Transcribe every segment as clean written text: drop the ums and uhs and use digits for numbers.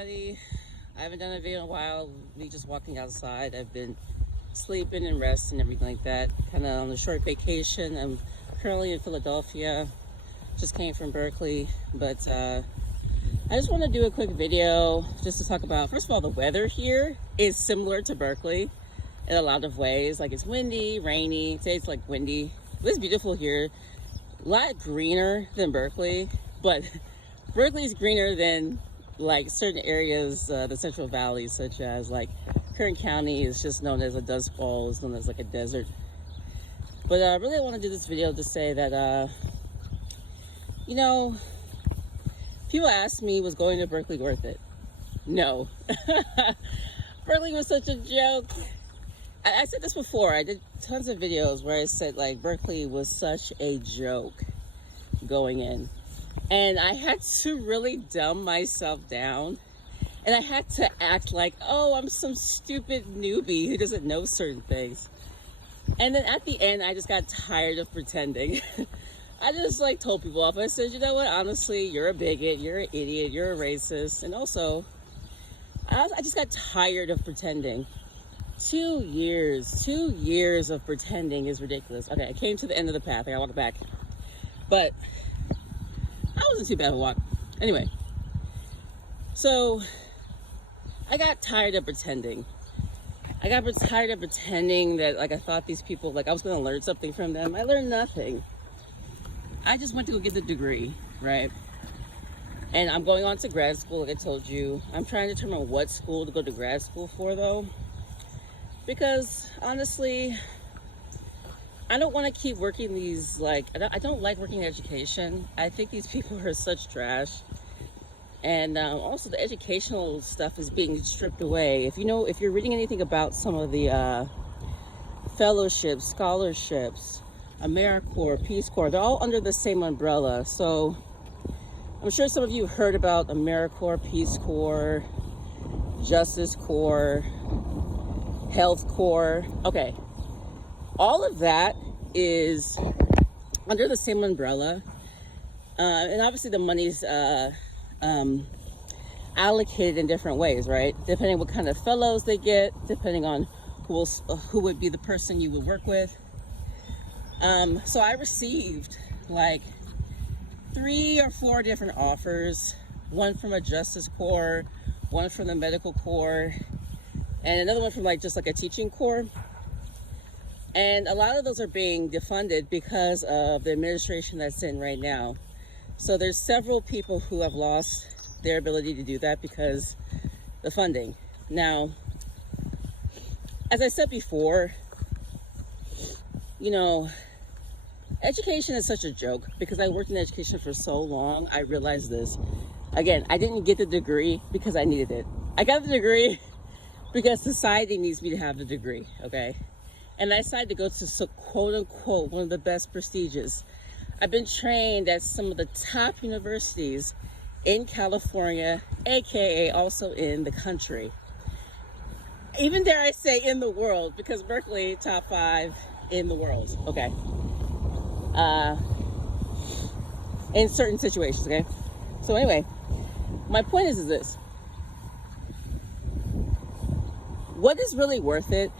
everybody. I haven't done a video in a while. Me just walking outside. I've been sleeping and resting and everything like that. Kind of on a short vacation. I'm currently in Philadelphia. Just came from Berkeley. But I just want to do a quick video just to talk about, first of all, the weather here is similar to Berkeley in a lot of ways. Like, it's windy, rainy. Today it's like windy. It's beautiful here. A lot greener than Berkeley, but Berkeley is greener than like certain areas, the Central Valley, such as like Kern County is just known as a dust bowl, it's known as like a desert. But really I want to do this video to say that, you know, people ask me, was going to Berkeley worth it? No. Berkeley was such a joke. I said this before. I did tons of videos where I said like Berkeley was such a joke going in. And I had to really dumb myself down. And I had to act like, oh, I'm some stupid newbie who doesn't know certain things. And then at the end, I just got tired of pretending. I just like told people off. I said, you know what? Honestly, you're a bigot. You're an idiot. You're a racist. And also, I just got tired of pretending. 2 years of pretending is ridiculous. Okay, I came to the end of the path. I gotta walk back. But I wasn't too bad of a walk. Anyway, so I got tired of pretending. I got tired of pretending that like I thought these people, like I was gonna learn something from them. I learned nothing. I just went to go get the degree, right? And I'm going on to grad school, like I told you. I'm trying to determine what school to go to grad school for, though. Because honestly, I don't want to keep working these, like, I don't like working in education. I think these people are such trash. And also the educational stuff is being stripped away. If you're reading anything about some of the fellowships, scholarships, AmeriCorps, Peace Corps, they're all under the same umbrella. So I'm sure some of you heard about AmeriCorps, Peace Corps, Justice Corps, Health Corps. Okay. All of that is under the same umbrella. And obviously the money's allocated in different ways, right? Depending on what kind of fellows they get, depending on who would be the person you would work with. So I received like 3 or 4 different offers, one from a Justice Corps, one from the Medical Corps, and another one from like just like a teaching corps. And a lot of those are being defunded because of the administration that's in right now. So there's several people who have lost their ability to do that because the funding. Now, as I said before, you know, education is such a joke. Because I worked in education for so long, I realized this. Again, I didn't get the degree because I needed it. I got the degree because society needs me to have the degree, okay? And I decided to go to quote unquote one of the best prestigious. I've been trained at some of the top universities in California, aka also in the country. Even dare I say in the world, because Berkeley top 5 in the world, okay? In certain situations, okay? So anyway, my point is this. What is really worth it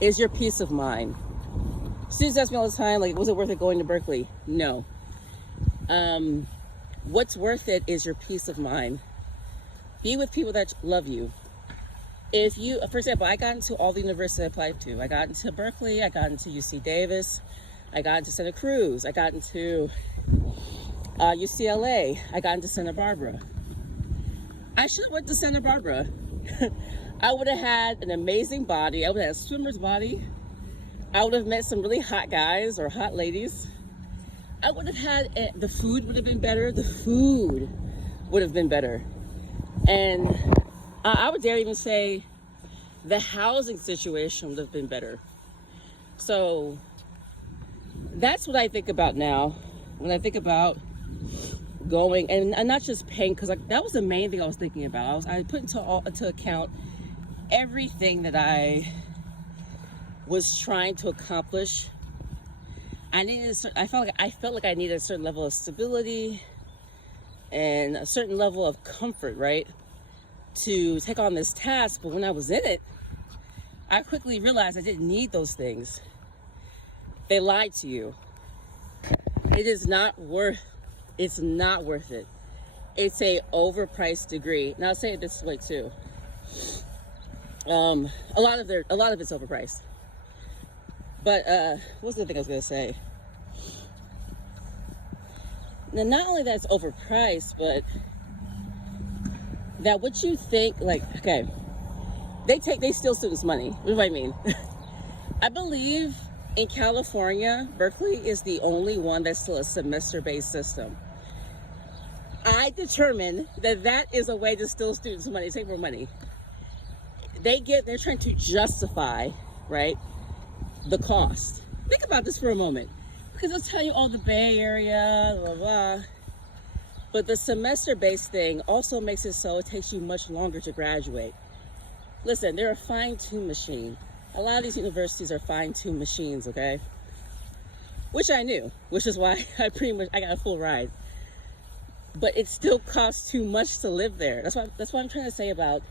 is your peace of mind. Students ask me all the time, like, was it worth it going to Berkeley? No. What's worth it is your peace of mind. Be with people that love you. If you, for example, I got into all the universities I applied to. I got into Berkeley, I got into UC Davis, I got into Santa Cruz, I got into UCLA, I got into Santa Barbara. I should have went to Santa Barbara. I would have had an amazing body. I would have had a swimmer's body. I would have met some really hot guys or hot ladies. I would have had, the food would have been better. The food would have been better. And I would dare even say the housing situation would have been better. So that's what I think about now when I think about going, and not just paying, because like, that was the main thing I was thinking about. I put into account everything that I was trying to accomplish. I felt like I needed a certain level of stability and a certain level of comfort, right? to take on this task, but when I was in it, I quickly realized I didn't need those things. They lied to you. It's not worth it. It's a overpriced degree. Now I'll say it this way too. A lot of it's overpriced. But what's the thing I was gonna say? Now, not only that it's overpriced, but that what you think, like, okay, they steal students' money. What do I mean? I believe in California, Berkeley is the only one that's still a semester-based system. I determined that is a way to steal students' money, take more money. They're trying to justify, right, the cost. Think about this for a moment. Because they'll tell you all the Bay Area, blah, blah. But the semester-based thing also makes it so it takes you much longer to graduate. Listen, they're a fine-tune machine. A lot of these universities are fine-tune machines, okay? Which I knew, which is why I got a full ride. But it still costs too much to live there. That's what I'm trying to say about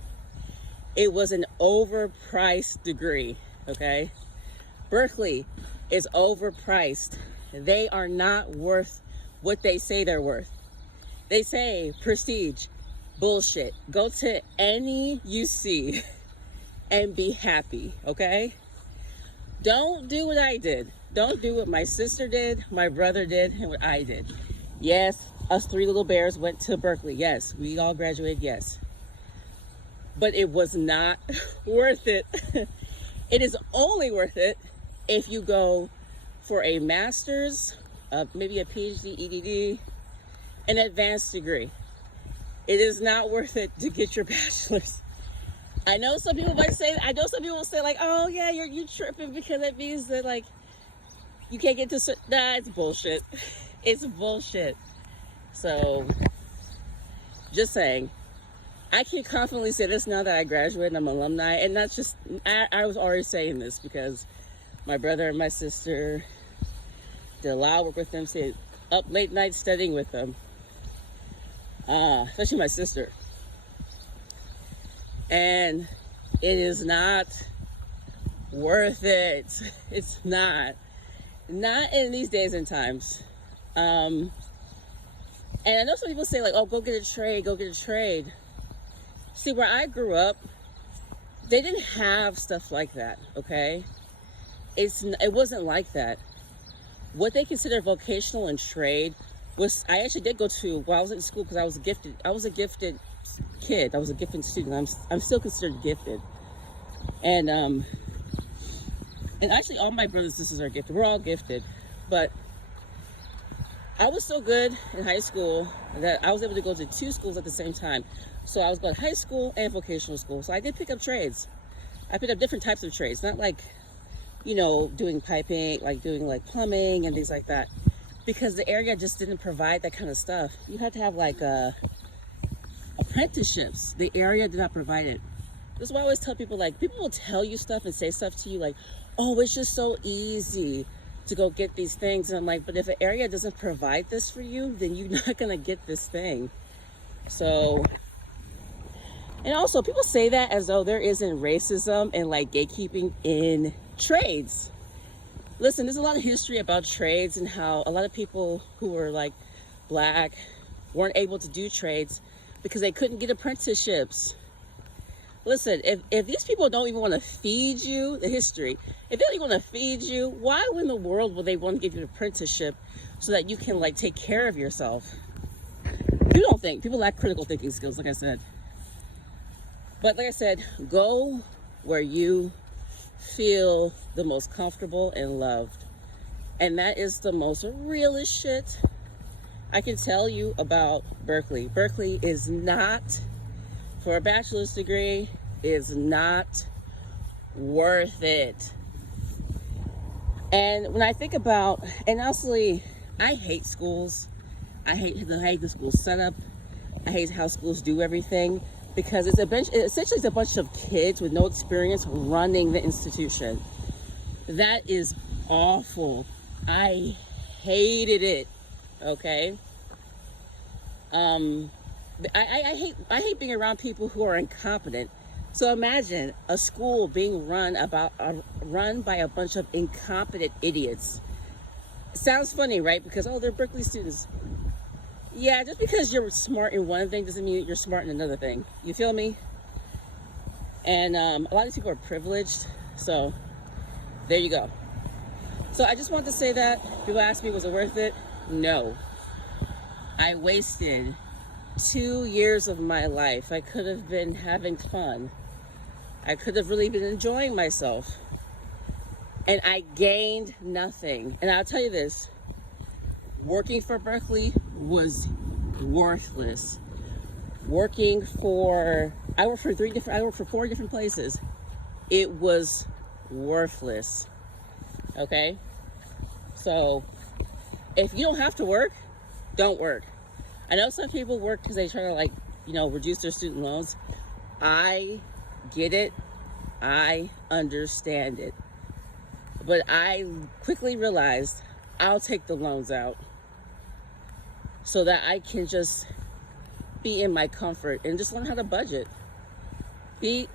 it was an overpriced degree, okay? Berkeley is overpriced. They are not worth what they say they're worth. They say prestige, bullshit. Go to any UC and be happy, okay? Don't do what I did. Don't do what my sister did, my brother did, and what I did. Yes, us three little bears went to Berkeley. Yes, we all graduated, yes. But it was not worth it. It is only worth it if you go for a master's, maybe a PhD, EDD, an advanced degree. It is not worth it to get your bachelor's. I know some people will say like, oh yeah, you tripping because that means that like you can't get to, nah, it's bullshit. It's bullshit. So, just saying, I can confidently say this now that I graduated and I'm an alumni, and not just, I was already saying this because my brother and my sister did a lot of work with them, stayed up late nights studying with them, especially my sister. And it is not worth it. It's not in these days and times. And I know some people say like, oh, go get a trade. See, where I grew up, they didn't have stuff like that, okay? It wasn't like that. What they consider vocational and trade was, I actually did go to, while I was in school, because I was a gifted kid. I was a gifted student. I'm still considered gifted. And actually all my brothers and sisters are gifted. We're all gifted. But I was so good in high school that I was able to go to 2 schools at the same time. So I was going to high school and vocational school. So I did pick up trades. I picked up different types of trades, not like, doing piping, like doing like plumbing and things like that. Because the area just didn't provide that kind of stuff. You had to have like apprenticeships. The area did not provide it. This is why I always tell people, like, people will tell you stuff and say stuff to you like, oh, it's just so easy to go get these things. And I'm like, but if an area doesn't provide this for you, then you're not gonna get this thing. So, and also people say that as though there isn't racism and like gatekeeping in trades. Listen, there's a lot of history about trades and how a lot of people who were like black weren't able to do trades because they couldn't get apprenticeships. Listen, if these people don't even want to feed you, the history, if they don't even want to feed you, why in the world would they want to give you an apprenticeship so that you can like take care of yourself? People lack critical thinking skills, like I said. But like I said, go where you feel the most comfortable and loved. And that is the most realest shit I can tell you about Berkeley. Berkeley is not, for a bachelor's degree, is not worth it. And when I think about, and honestly, I hate schools. I hate the school setup. I hate how schools do everything, because essentially it's a bunch of kids with no experience running the institution. That is awful. I hated it. Okay. I hate being around people who are incompetent. So imagine a school being run by a bunch of incompetent idiots. Sounds funny, right? Because, oh, they're Berkeley students. Yeah, just because you're smart in one thing doesn't mean you're smart in another thing. You feel me? And a lot of these people are privileged. So there you go. So I just want to say that. People ask me, was it worth it? No. I wasted 2 years of my life. I could have been having fun. I could have really been enjoying myself. And I gained nothing. And I'll tell you this, working for Berkeley was worthless. I worked for 4 different places. It was worthless. Okay? So if you don't have to work, don't work. I know some people work because they try to reduce their student loans. I get it. I understand it. But I quickly realized I'll take the loans out so that I can just be in my comfort and just learn how to budget.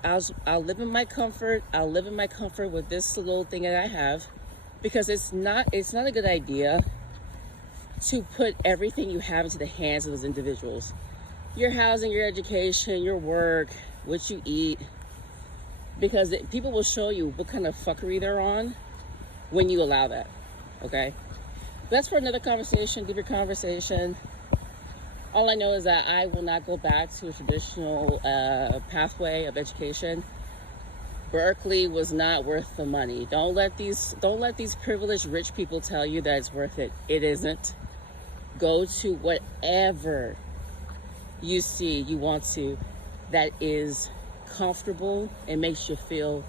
I'll live in my comfort. I'll live in my comfort with this little thing that I have, because it's not a good idea to put everything you have into the hands of those individuals. Your housing, your education, your work, what you eat, because people will show you what kind of fuckery they're on when you allow that, okay? That's for another conversation, deeper conversation. All I know is that I will not go back to a traditional pathway of education. Berkeley was not worth the money. Don't let these privileged rich people tell you that it's worth it. It isn't. Go to whatever you see you want to that is comfortable and makes you feel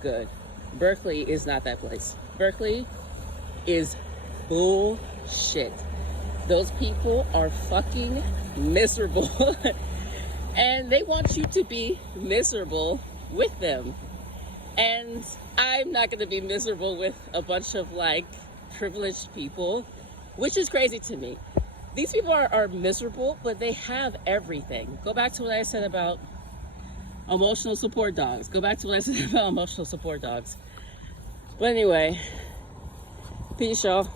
good. Berkeley is not that place. Berkeley is bullshit. Those people are fucking miserable. And they want you to be miserable with them. And I'm not going to be miserable with a bunch of privileged people, which is crazy to me. These people are miserable, but they have everything. Go back to what I said about emotional support dogs. But anyway, peace, y'all.